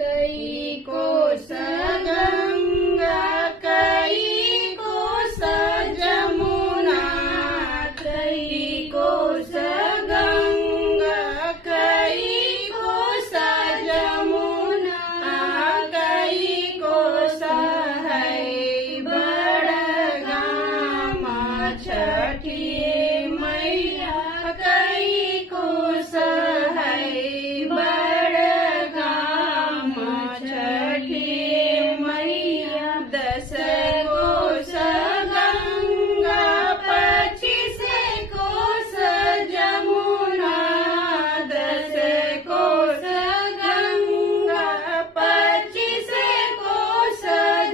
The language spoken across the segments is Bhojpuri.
कई कोस गंगा कई कोस जमुना कई कोस गंगा कई कोस जमुना कई कोस है बड़गामा छठी मैया कई कोस है दस कोस गंगा 25 कोस जमुना 10 कोस गंगा 25 कोस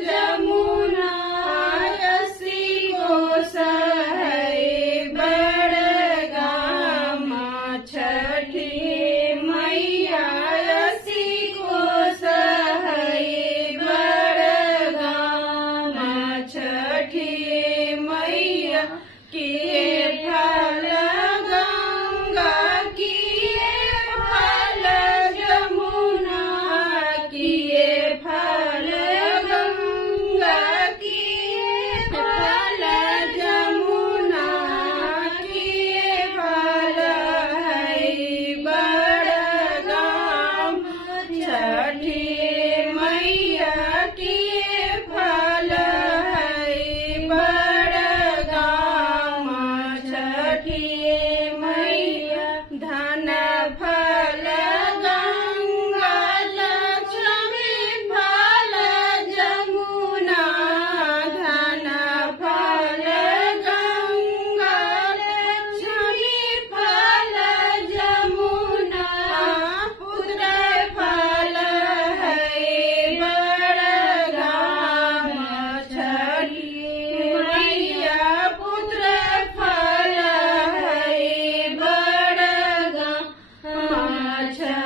जमुना 80 कोस है बड़गामा छठी मैया 80 कोस छठी मैया किए फल गंगा किए फल जमुना किए फल गंगा किए फल जमुना किए फल है बड़गाम छठी मैया किए फल धन फल गंगा लक्ष्मी फल जमुना धन फल गंगा लक्ष्मी फल जमुना पुत्र फल है बड़गामा छठी मैया पुत्र फल है बड़गामा छठी